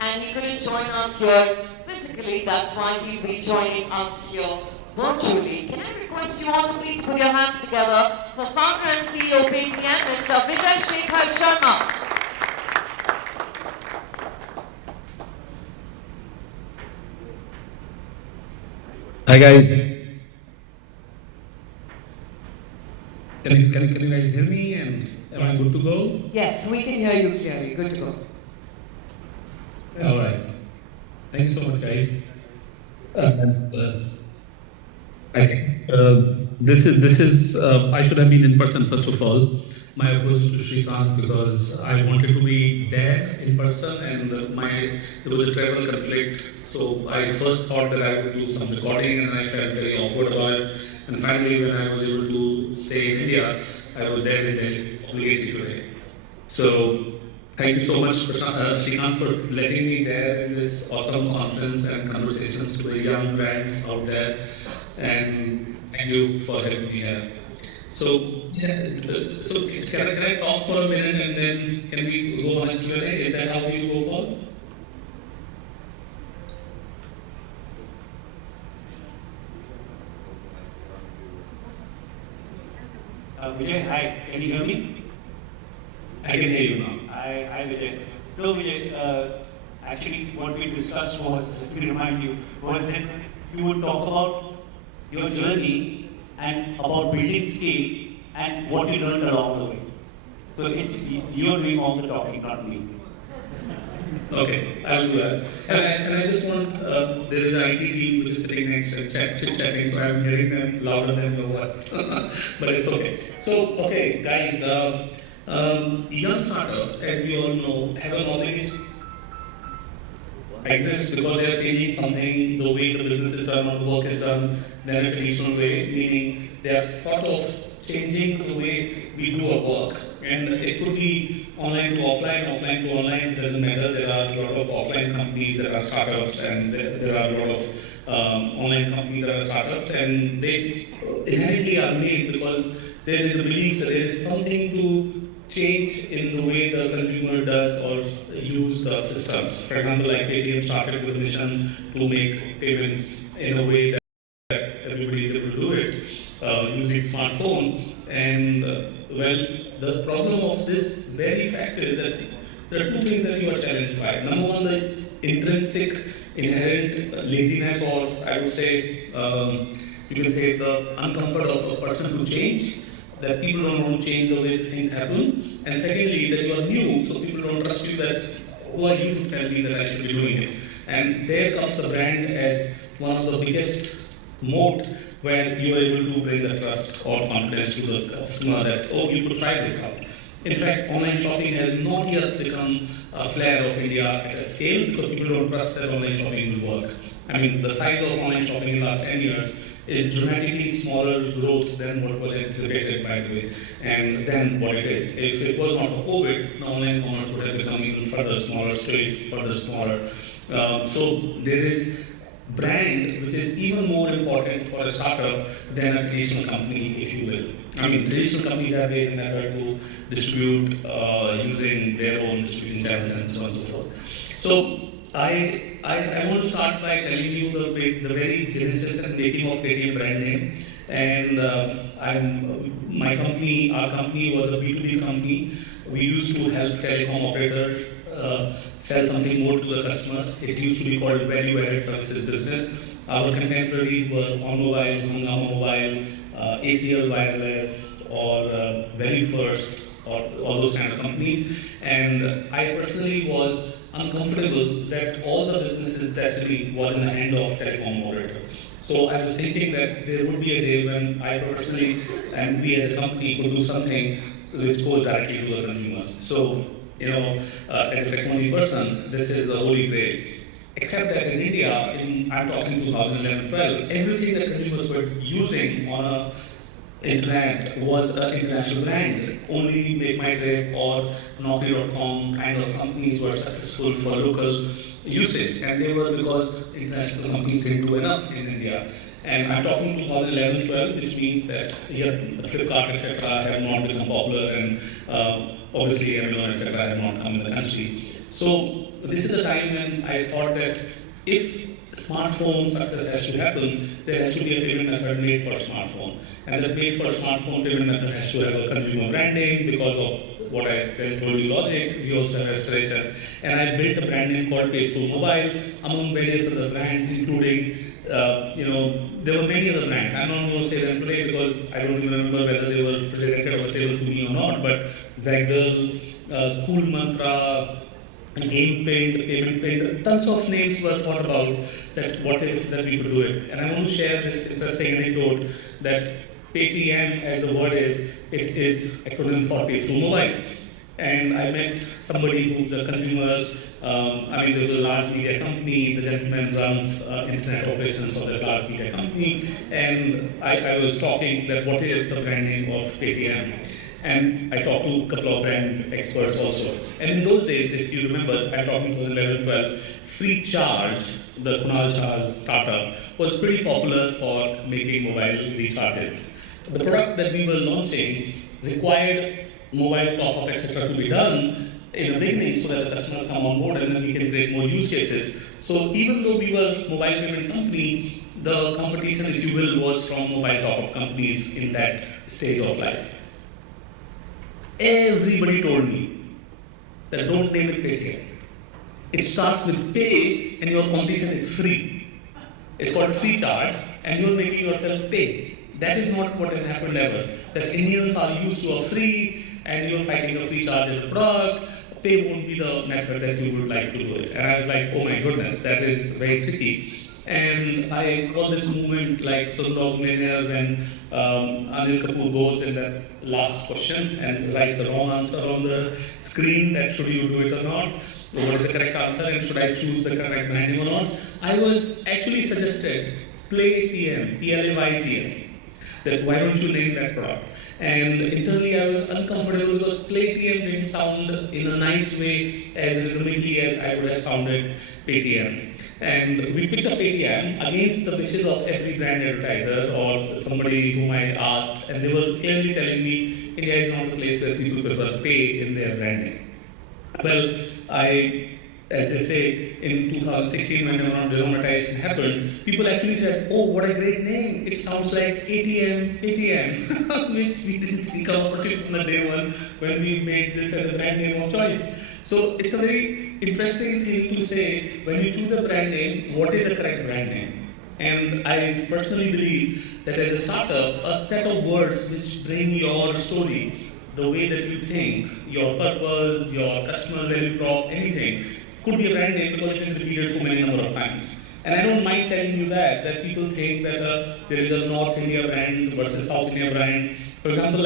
and he couldn't join us here physically. That's why he'll be joining us here virtually. Can I request you all to please put your hands together for founder and CEO Paytm, Mr. Vijay Shekhar Sharma. Hi guys, can you guys hear me and am I good to go? Yes, we can hear you clearly. Good to go. All right. Thank you so much, guys. And, I think this is I should have been in person first of all. My apologies to Srikanth because I wanted to be there in person and there was a travel conflict. So I first thought that I would do some recording and I felt very awkward about it. And finally, when I was able to stay in India, I was there in Delhi obligated today. So thank you so much, Srikanth, for letting me there in this awesome conference and conversations to the young brands out there. And thank you for having me here. So, so can I talk for a minute and then can we go on a Q&A? Is that how we go forward? Vijay, hi, can you hear me? I can hear you now. Hi, Vijay. No, Vijay, actually what we discussed was, let me remind you, was that you would talk about your journey and about building scale and what you learned along the way. So it's, you're doing all the talking, not me. Okay, I will do that. And I just want, there is an IT team which is sitting next to chit-chatting, so I'm hearing them louder than your voice. But it's okay. So, okay, guys, young startups, as we all know, have an obligation exists because they are changing something, the way the business is done or the work is done, than a traditional way, meaning they are sort of changing the way we do our work. And it could be online to offline to online, it doesn't matter. There are a lot of offline companies that are startups, and there are a lot of online companies that are startups, and they inherently are made because there is a belief that there is something to change in the way the consumer does or use the systems. For example, like Paytm started with a mission to make payments in a way that everybody is able to do it using smartphone. And well, the problem of this very fact is that there are two things that you are challenged by. Number one, the intrinsic, inherent laziness, or I would say, you can say the uncomfort of a person to change, that people don't want to change the way things happen. And secondly, that you are new, so people don't trust you, that who are you to tell me that I should be doing it? And there comes the brand as one of the biggest moat where you are able to bring the trust or confidence to the customer that, oh, you could try this out. In fact, online shopping has not yet become a flair of India at a scale because people don't trust that online shopping will work. I mean, the size of online shopping in the last 10 years is dramatically smaller growth than what was anticipated, by the way, and then what it is. If it was not for COVID, the online commerce would have become even further smaller, further smaller. So there is brand which is even more important for a startup than a traditional company, if you will. I mean, traditional companies have ways and method to distribute using their own distribution channels and so on and so forth. So I want to start by telling you the very genesis and making of Paytm brand name. And my company, our company was a B2B company. We used to help telecom operators sell something more to the customer. It used to be called value-added services business. Our contemporaries were On Mobile, Hungama Mobile, ACL Wireless, or Very First, or all those kind of companies. And I personally was uncomfortable that all the business's destiny was in the hand of telecom operator. So I was thinking that there would be a day when I personally and we as a company could do something which goes directly to the consumers. So, you know, as a technology person, this is a holy grail. Except that in India, I'm talking 2011-12, everything that consumers were using on a internet was an international brand. Only Make My Trip or Naukri.com kind of companies were successful for local usage, and they were because international companies didn't do enough in India. And I'm talking 2011-12, which means that Flipkart, etc., have not become popular, and obviously Amazon, etc., have not come in the country. So this is the time when I thought that if smartphone success has to happen, there has to be a payment method made for smartphone. And that made for smartphone payment method has to have a consumer branding because of what I told you logic, we also have aspiration. And I built a brand name called Pay Through Mobile among various other brands, including, there were many other brands. I'm not going to say them today because I don't even remember whether they were presented on the table to me or not, but Zaggle, Cool Mantra, Game Paint, Payment Paint, tons of names were thought about that what if that we could do it. And I want to share this interesting anecdote that Paytm, as the word is, it is acronym for Pay Through Mobile. And I met somebody who's a consumer, there was a large media company, the gentleman runs internet operations of that large media company, and I was talking that what is the brand name of Paytm. And I talked to a couple of brand experts also. And in those days, if you remember, I'm talking 2011, 12, Free Charge, the Kunal Char's startup, was pretty popular for making mobile recharges. The product that we were launching required mobile top-up, etc. to be done in the beginning so that the customers come on board and then we can create more use cases. So even though we were a mobile payment company, the competition, if you will, was from mobile top-up companies in that stage of life. Everybody told me that don't name it Paytm. It starts with pay and your competition is free. It's called free charge and you're making yourself pay. That is not what has happened ever. That Indians are used to a free and you're fighting a free charge as a product. Pay won't be the method that you would like to do it. And I was like, oh my goodness, that is very tricky. And I call this movement like Slumdog Millionaire when Anil Kapoor goes in that last question and writes the wrong answer on the screen that should you do it or not, or what is the correct answer and should I choose the correct brand name or not. I was actually suggested Playtm, Playtm. That why don't you name that product? And internally I was uncomfortable because Playtm didn't sound in a nice way as rhythmically as I would have sounded Paytm. And we picked up Paytm against the wishes of every brand advertiser or somebody whom I asked, and they were clearly telling me India is not the place where people prefer pay in their branding. Well, as they say, in 2016 when demonetization happened, people actually said, oh, what a great name. It sounds like ATM, which we didn't think about it on the day one when we made this as a brand name of choice. So it's a very interesting thing to say, when you choose a brand name, what is the correct brand name? And I personally believe that as a startup, a set of words which bring your story, the way that you think, your purpose, your customer value prop, anything, could be a brand name because it is repeated so many number of times. And I don't mind telling you that people think that there is a North India brand versus South India brand. For example,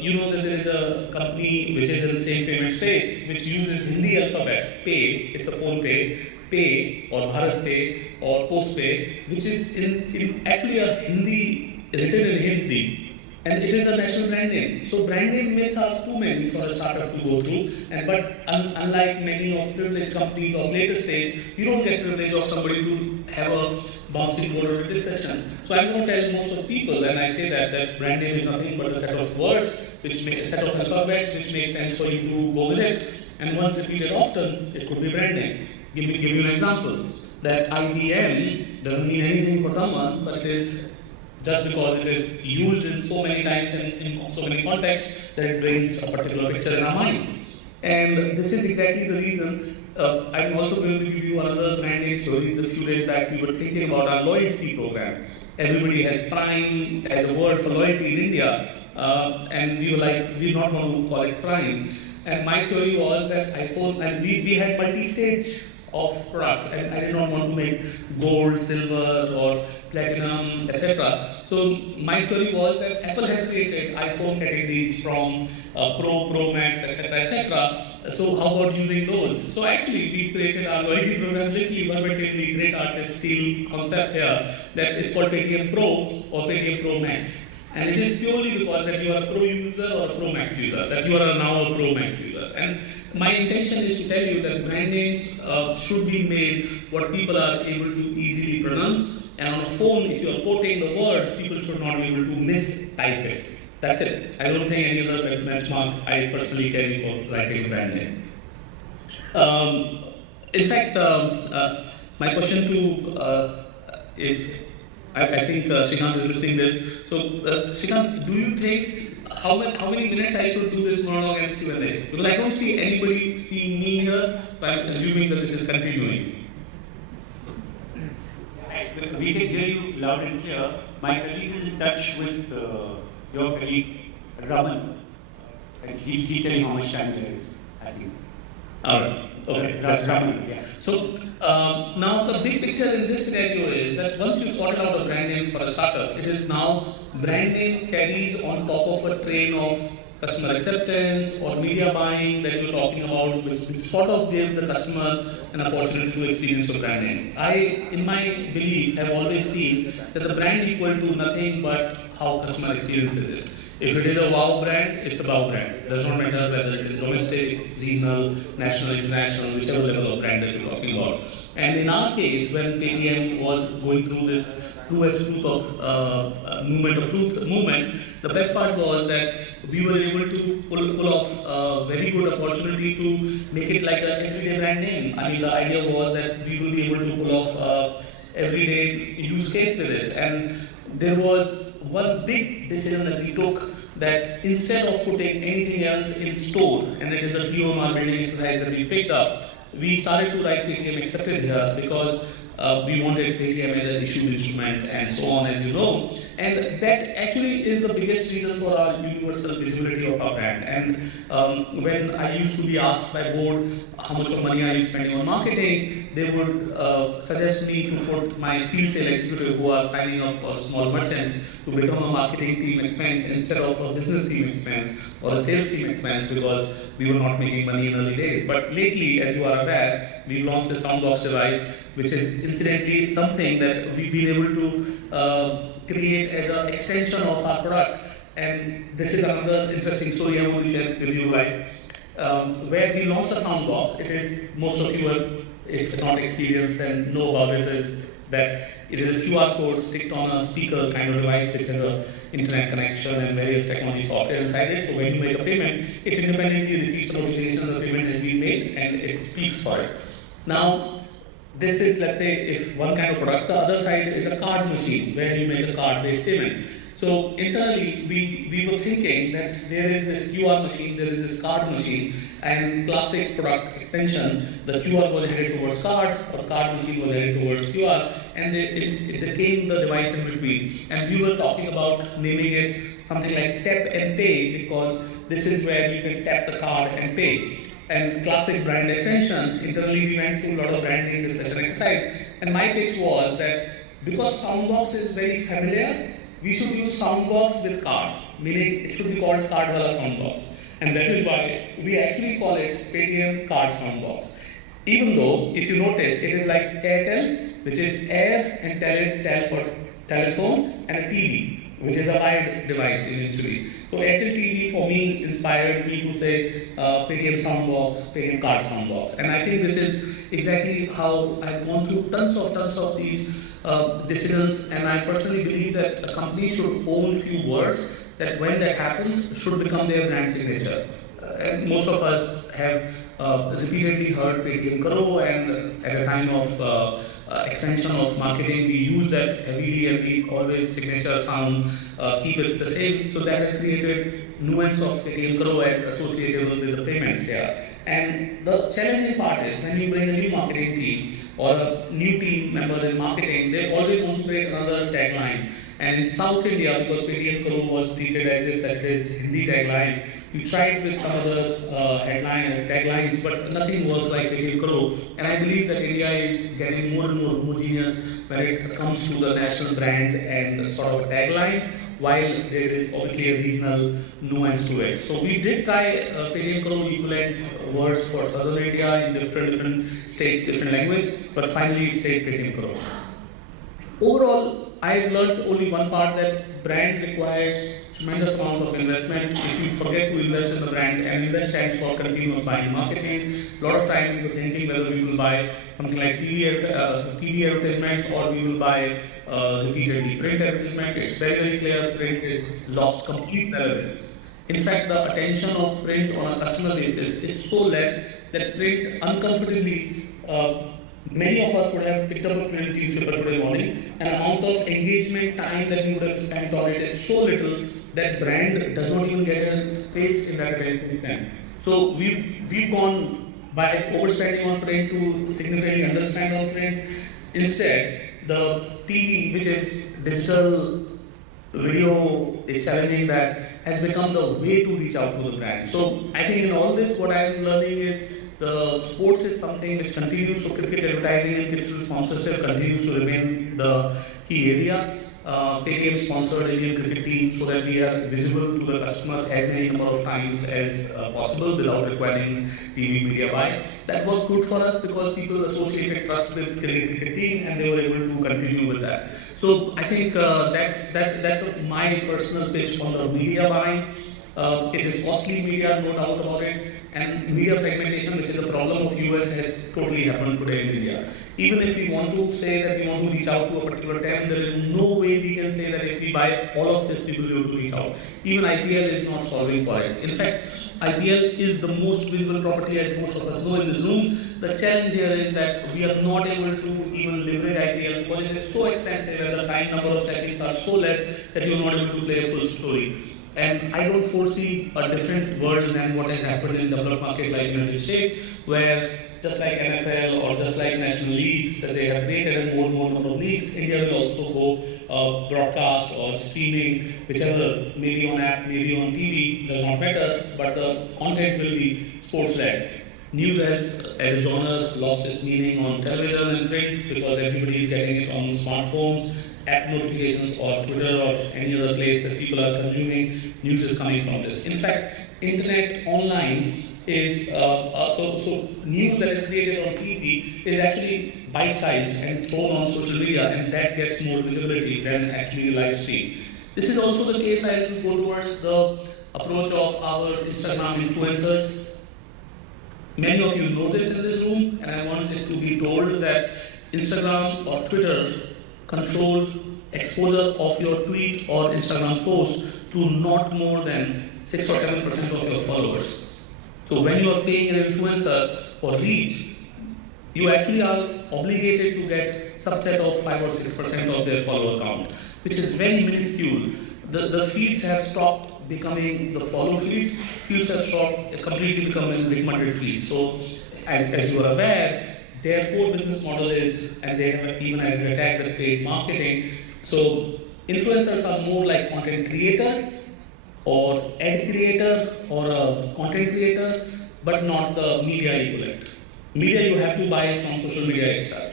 you know that there is a company which is in the same payment space which uses Hindi alphabets, pay, it's a phone pay or Bharat Pay or Post Pay, which is in actually a Hindi, written in Hindi. And it is a national brand name. So brand name myths are too many for a startup to go through. But unlike many of privileged companies of later stage, you don't get privilege of somebody to have a bouncing board or a discussion. So I'm going to tell most of people, and I say that brand name is nothing but a set of words, which make a set of alphabets, which make sense for you to go with it. And once repeated often, it could be brand name. Give you an example. That IBM doesn't mean anything for someone, but it is just because it is used in so many times and in so many contexts that it brings a particular picture in our mind. And this is exactly the reason I'm also going to give you another brand name story. A few days back we were thinking about our loyalty program. Everybody has Prime as a word for loyalty in India, and we were like, we don't want to call it Prime. And my story was that iPhone, and we had multi-stage of product, and I did not want to make gold, silver, or platinum, etc. So my story was that Apple has created iPhone categories from Pro Max, etc., etc. So how about using those? So actually, we created our loyalty program literally verbatimly, great artist steal concept here, that it's called Paytm Pro or Paytm Pro Max. And it is purely because that you are a Pro user or a Pro Max user, that you are now a Pro Max user. And my intention is to tell you that brand names should be made what people are able to easily pronounce. And on a phone, if you are quoting the word, people should not be able to mistype it. That's it. I don't think any other benchmark I personally carry for writing a brand name. Um, in fact, my question to is, I think Srikanth is listening this. So, Srikanth, do you think how many minutes I should do this monologue and Q&A? Because I don't see anybody seeing me here, but I'm assuming that this is continuing. We can hear you loud and clear. My colleague is in touch with your colleague Raman, and he'll tell you how much time there is, I think. All right. Okay. That's Raman, yeah. So now the big picture in this scenario is that once you sorted out a brand name for a startup, it is now brand name carries on top of a train of customer acceptance or media buying that you're talking about, which sort of give the customer an opportunity to experience your brand name. I, in my belief, have always seen that the brand equal to nothing but how customer experiences it. If it is a wow brand, it's a wow brand. It does not matter whether it is domestic, regional, national, international, whichever level of brand that you're talking about. And in our case, when Paytm was going through this truth of movement, the best part was that we were able to pull off a very good opportunity to make it like an everyday brand name. I mean, the idea was that we will be able to pull off everyday use case with it. And there was one big decision that we took, that instead of putting anything else in store, and it is a POMR building exercise that we picked up, we started to write Paytm accepted here because we wanted Paytm as an issued instrument and so on, as you know. And that actually is the biggest reason for our universal visibility of our brand. And when I used to be asked by board how much of money are you spending on marketing, they would suggest me to put my field sales executive who are signing up for small merchants to become a marketing team expense instead of a business team expense or a sales team expense, because we were not making money in early days. But lately, as you are aware, we launched a soundbox device, which is incidentally something that we've been able to create as an extension of our product. And this is another interesting story I want to share with you, right? Where we launched a soundbox, it is, most of you are, if not experienced and know about it, is that it is a QR code sticked on a speaker kind of device which has an internet connection and various technology software inside it. So when you make a payment, it independently receives a notification that the payment has been made and it speaks for it. Now, this is, let's say, if one kind of product, the other side is a card machine where you make a card-based payment. So internally, we were thinking that there is this QR machine, there is this card machine, and classic product extension, the QR was headed towards card, or card machine was headed towards QR, and it became the device in between. And we were talking about naming it something like tap and pay, because this is where you can tap the card and pay. And classic brand extension, internally we went through a lot of branding discussion exercise, and my pitch was that because Soundbox is very familiar, we should use Soundbox with card, meaning it should be called Cardwala Soundbox. And that is why we actually call it Paytm Card Soundbox. Even though, if you notice, it is like Airtel, which is air and tel for telephone, and a TV, which is a wired device eventually. So Airtel TV for me inspired me to say Paytm Soundbox, Paytm Card Soundbox. And I think this is exactly how I've gone through tons of these decisions, and I personally believe that a company should own few words that when that happens should become their brand signature. And most of us have repeatedly heard Paytm Karo, and at a time of extension of marketing, we use that heavily and we always signature sound, keep it the same. So that has created nuance of Paytm Karo as associated with the payments here. And the challenging part is when you bring a new marketing team or a new team member in marketing, they always want to create another tagline. And in South India, because Paytm Karo was treated as if that is Hindi tagline, we tried with some other taglines, but nothing works like Paytm Karo. And I believe that India is getting more and more homogeneous when it comes to the national brand and sort of a tagline, while there is obviously a regional nuance to it. So we did try Paytm Karo equivalent words for Southern India in different states, different language, but finally it stayed Paytm Karo. Overall, I've learned only one part, that brand requires tremendous amount of investment. If you forget to invest in the brand, and invest stands for continuous buying marketing, a lot of time we were thinking whether we will buy something like TV advertisements or we will buy repeatedly print advertisement. It's very clear print is lost complete relevance. In fact, the attention of print on a customer basis is so less that print uncomfortably, many of us would have picked up a print newspaper today morning, and amount of engagement time that we would have spent on it is so little that brand does not even get a space in that time. So we've gone by overspending on print to significantly underspend on print. Instead, the TV, which is digital video, is challenging that has become the way to reach out to the brand. So I think in all this, what I'm learning is the sports is something which continues. So cricket advertising and digital sponsorship continues to remain the key area. Paytm sponsored Indian cricket team so that we are visible to the customer as many number of times as possible without requiring TV media buy. That worked good for us because people associated trust with cricket team and they were able to continue with that. So I think that's my personal pitch on the media buying. It is costly media, no doubt about it, and media fragmentation, which is a problem of US, has totally happened today in India. Even if we want to say that we want to reach out to a particular term, there is no way we can say that if we buy all of this, we will be able to reach out. Even IPL is not solving for it. In fact, IPL is the most visible property, as most of us know in this room. The challenge here is that we are not able to even leverage IPL because it is so expensive and the time number of seconds are so less that you are not able to play a full story. And I don't foresee a different world than what has happened in developed market like United States, where just like NFL or just like national leagues, that they have created and more number of leagues, India will also go broadcast or streaming, whichever, maybe on app, maybe on TV, does not matter, but the content will be sports-led. News as a genre lost its meaning on television and print because everybody is getting it on smartphones, app notifications or Twitter or any other place that people are consuming. News is coming from this. In fact, internet online is so news that is created on TV is actually bite-sized and thrown on social media, and that gets more visibility than actually live stream. This is also the case as we go towards the approach of our Instagram influencers. Many of you know this in this room, and I want it to be told that Instagram or Twitter control exposure of your tweet or Instagram post to not more than 6 or 7% of your followers. So when you are paying an influencer for reach, you actually are obligated to get subset of 5 or 6% of their follower count, which is very minuscule. The feeds have stopped becoming the follow feeds. Feeds have stopped completely becoming recommended feeds. So as you are aware, their core business model is, and they have even attacked the paid marketing. So influencers are more like content creator or ad creator or a content creator, but not the media equivalent. Media you have to buy from social media itself.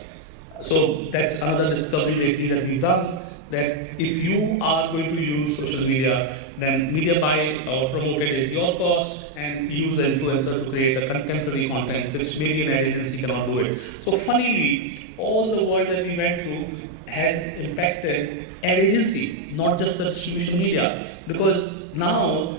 So that's another discovery lately that we've done, that if you are going to use social media, then media buy or promote it at your cost and use the influencer to create a contemporary content, which maybe an ad agency cannot do it. So funnily, all the work that we went through has impacted ad agency, not just the distribution media, because now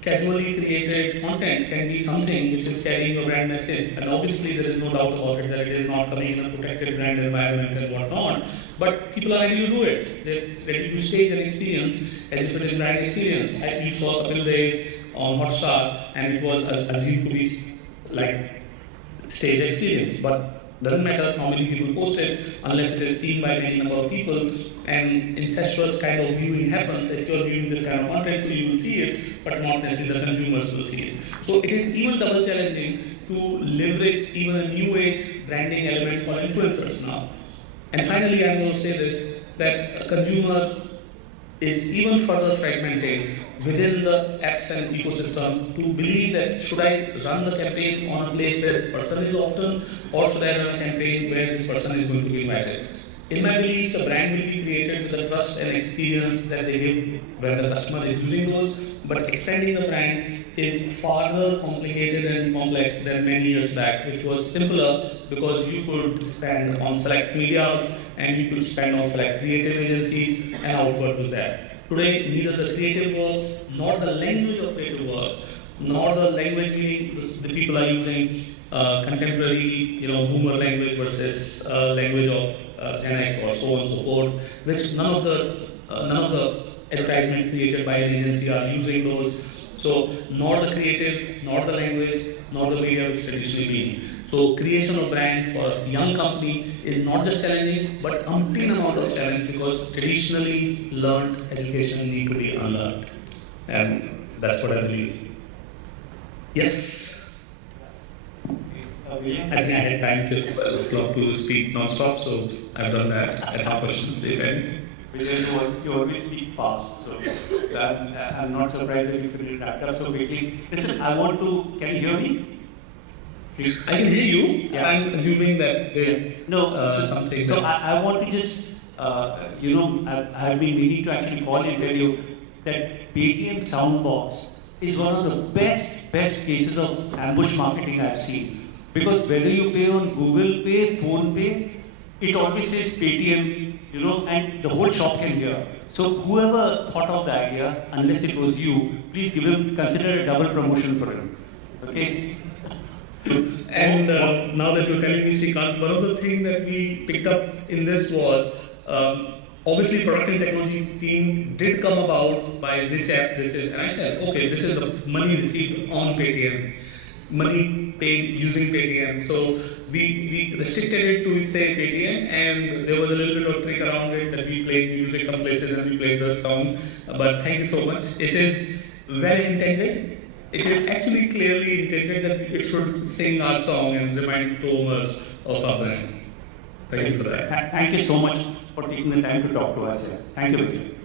casually created content can be something which is carrying a brand message, and obviously there is no doubt about it that it is not coming in a protected brand environment and whatnot, but people are ready to do it. They're ready to stage an experience as if it is brand experience. As you saw Kapil Dev on Hotstar, and it was assumed to be like stage experience, but doesn't matter how many people post it unless it is seen by many number of people, and incestuous kind of viewing happens. If you are viewing this kind of content, so you will see it, but not necessarily the consumers will see it. So it is even double challenging to leverage even a new age branding element for influencers now. And finally, I'm going to say this, that a consumer is even further fragmenting within the apps and ecosystem to believe that should I run the campaign on a place where this person is often, or should I run a campaign where this person is going to be invited. In my belief, the brand will be created with the trust and experience that they give when the customer is using those, but extending the brand is farther complicated and complex than many years back, which was simpler because you could spend on select medias and you could spend on select creative agencies, and outward was there. Today, neither the creative works, nor the language of creative works, nor the language the people are using contemporary, boomer language versus language of Gen X or so on and so forth, which none of the advertisement created by an agency are using those. So nor the creative, nor the language, not the way it has traditionally been. So creation of brand for a young company is not just challenging, but umpteen amount of challenge, because traditionally learned education need to be unlearned. And that's what I believe. Yes. Vijay? I think I had time to speak non-stop, so I've done that. I have questions, if any. Vijay, you always speak fast, so I'm not surprised that you feel wrapped up so quickly. Listen, can you hear me? Please. I can hear you. Yeah. I'm assuming that there's something. So I want to just, I've been meaning to actually call and tell you that Paytm Soundbox is one of the best cases of ambush marketing I've seen. Because whether you pay on Google Pay, Phone Pay, it always says Paytm, and the whole shop can hear. So whoever thought of the idea, unless it was you, please consider a double promotion for him. Okay? And now that you're telling me, Srikanth, one of the things that we picked up in this was, obviously product and technology team did come about by which app this is. And I said, okay, this is the money received on Paytm. Money paid using Paytm. So we restricted it to say Paytm, and there was a little bit of trick around it that we played music some places and we played the song. But thank you so much. It is well intended. It is actually clearly intended that it should sing our song and remind consumers of our brand. Thank you for that. Thank you so much for taking the time to talk to us. Thank you, Vijay.